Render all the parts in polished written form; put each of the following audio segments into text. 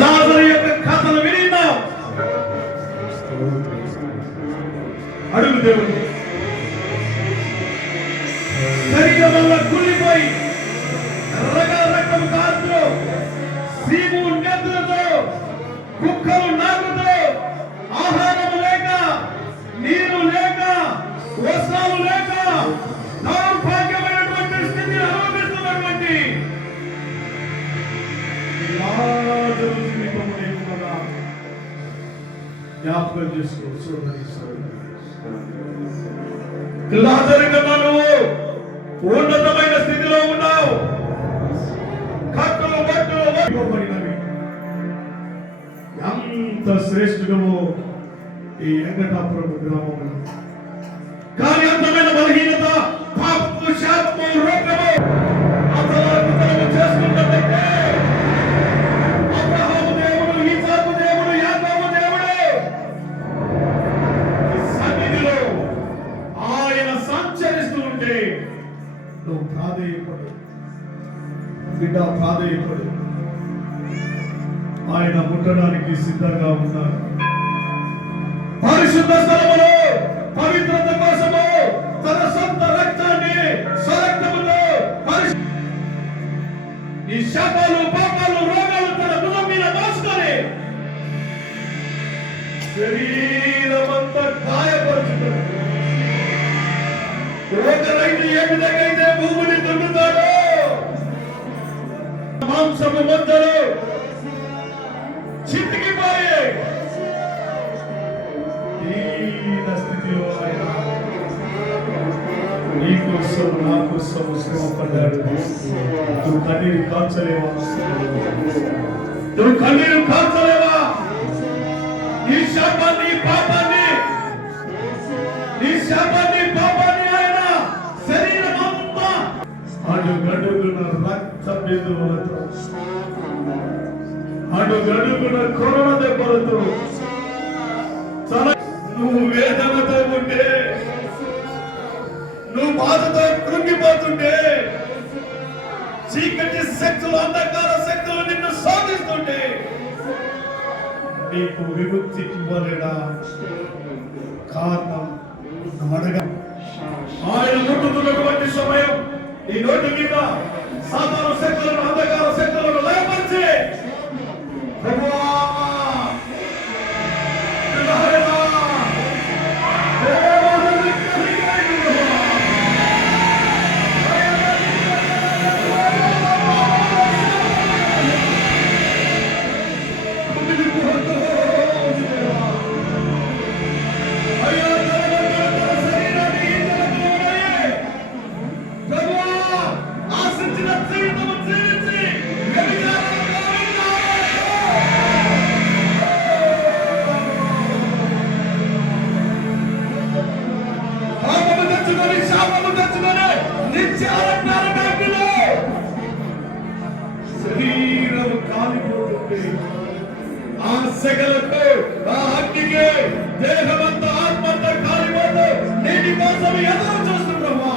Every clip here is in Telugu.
లాజరు యొక్క కథను వినిన్నాం. అడుగు దేవుడు. శరీరం వల్ల కుళ్ళిపోయి రక్తం కారుతూ సీము నెత్తులతో కుక్కలు నాకుతూ ఆహారం లేక నీరు లేక వస్త్రాలు లేక దౌర్భాగ్యమైనటువంటి స్థితిని అనుభవిస్తున్నటువంటి లాజరు జీవితంలో కూడా జ్ఞాపకం చేసుకో సోదరి లాజరు కన్నా నువ్వు ఉన్నతమైన స్థితిలో ఉన్నావు. కట్టులు బట్టలు ఇవ్వబడినవి. ఎంత శ్రేష్ఠుడమో ఈ వెంకటాపురం గ్రామంలో. కానీ అంతమైన బలహీనత, పాపము, శాపము, రోగము అతను చేసుకున్నట్లయితే అబ్రహాము దేవుడు, ఇస్సాకు దేవుడు, యాకోబు దేవుడు సన్నిధిలో ఆయన సంచరిస్తూ ఉంటే నువ్వు ప్రాధేయపడు బిడ్డ, ప్రాధేయపడు. ఆయన ముట్టడానికి సిద్ధంగా ఉన్నారు. పరిశుద్ధ స్థలములో పవిత్రత కోసము తన సొంత రక్తాన్ని స్వరక్తముతో ఈ శాపాలు, పాపాలు, రోగాలు తన భుజం మీద మోసుకొని శరీరమంతా గాయపరుచుతాడు. ఒక రైతు ఏ విధంగా అయితే భూమిని దున్నుతాడో మాంసము ముద్దలు చితికిపోయి దీన స్థితిలో ఆయన నీ కోసం, నా కోసం శ్రమపడ్డాడు. నువ్వు కన్నీరు కాల్చలేవా? నువ్వు కన్నీరు కాల్చలేవా? ఈ శాపాన్ని, పాపాన్ని, ఈ శాపాన్ని, పాపాన్ని ఆయన శరీరం అంతా అడుగడుగున రక్త బిందువులతో, అడుగడుగున కొరడ దెబ్బలతో, నువ్వు వేదనతో ఉంటే, నువ్వు బాధతో కృంగిపోతుంటే, చీకటి శక్తులు, అంధకార శక్తులు నిన్ను సాధిస్తుంటే నీకు విముక్తి ఇవ్వలేడా? కారణం అడగ. ఆయన ముట్టుతున్నటువంటి సమయం ఈ నోటి మీద సాధారణ శక్తులను, అంధకార శక్తులను లయపరిచి శరీరం కాలిపోతుంటే ఆ సెగలకు, ఆ అగ్నికి దేహమంతా, ఆత్మంతా కాలిపోతూ నీటి కోసం ఎదురు చూస్తున్నావా?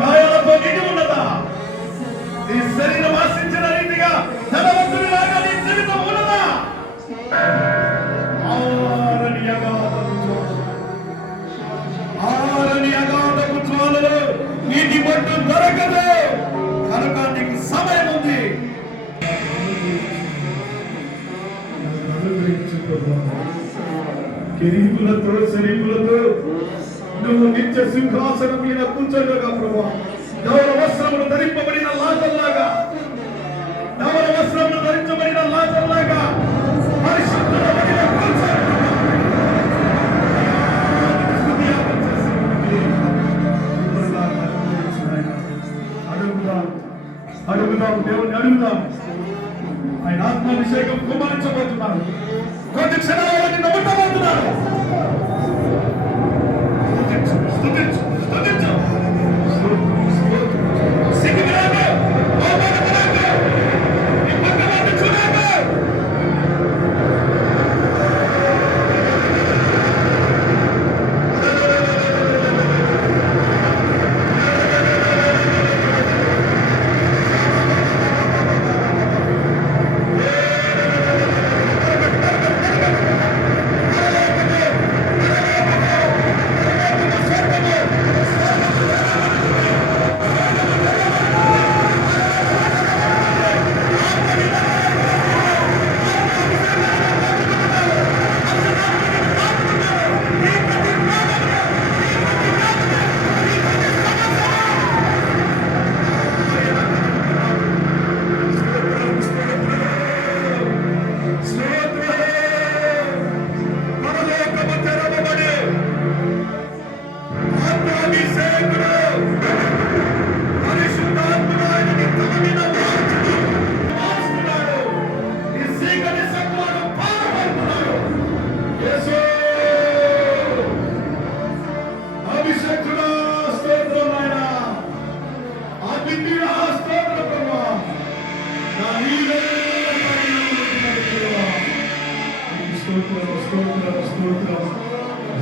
గాయాలతో నిండి ఉన్నదా? నీ శరీరం ఆశించిన రీతిగా ధనవంతుడిలాగా నీ జీవితం ఉన్నదా? ఆరని అగాధపు జ్వాలలు నీటి పట్టు దొరకదు కనుక నీకు సమయం ఉంది. కిరీపులతో శరీపులతో నువ్వు నిత్య సింహాసనం మీద కూర్చోగా ప్రభా, ధవల వస్త్రములు ధరింపబడిన లాజర్లాగా, ధవల వస్త్రములు ధరించబడిన లాజర్లాగా పరిశుద్ధుల మధ్యలో కూర్చోగా అడుగుదాం, దేవుని అడుగుదాం. ఆయన ఆత్మాభిషేకం కుమరించబోతున్నాడు. కొద్ది క్షణాలలో నిన్ను ముట్టబోతున్నాడు.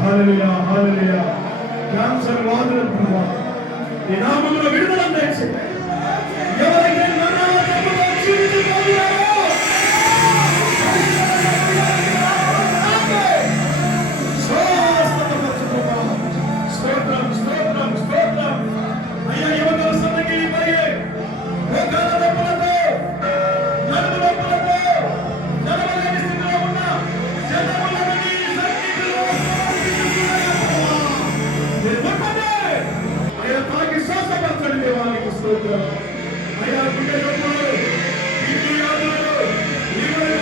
హల్లెలూయా, హల్లెలూయా. క్యాన్సర్ వాదుల ప్రభా నీ నామములో విడుదల దయచేయండి. ఎవరైతే మరణాల జబ్బుతో జీవించుతున్నారో స్వస్థతపరచు ప్రభా. స్తోత్రం, స్తోత్రం, స్తోత్రం. అయ్యా యువకుల సన్నగిరి మరియు మోకాళ్ళ నొప్పులతో, నడుము నొప్పులతో, నడవలేని స్థితిలో ఉన్న జనములని సన్నిధిలో అయ్యా తాకి శ్వాసపరచండి దేవానికి స్తోత్రం. అయ్యా గుండె నొప్పులు, కిడ్నీ వ్యాధులు, లివర్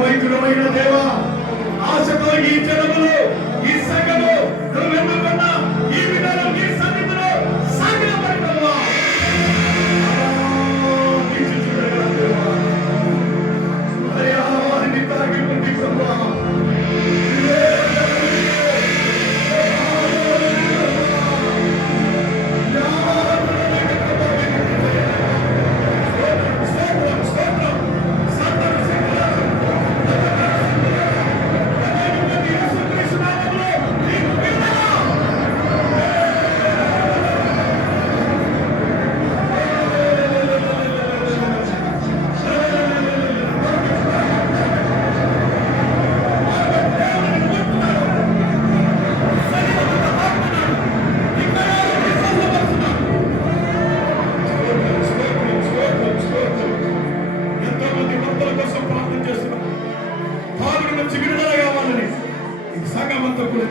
వైద్యుడమైన దేవా, ఆశతో ఈ జనములు, ఈ సంఘము నువ్వెన్నుకున్న ఈ బిడ్డలు నీ సన్నిధిలో సాగిలపడతావా? అయ్యా వారిని తాగి ఉంది ప్రభా.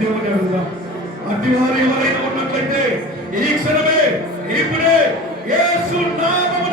దేవుని అడుగుదాం. అట్టి వారు ఎవరైనా ఉన్నట్లయితే ఈ క్షణమే, ఇప్పుడే యేసు నామమున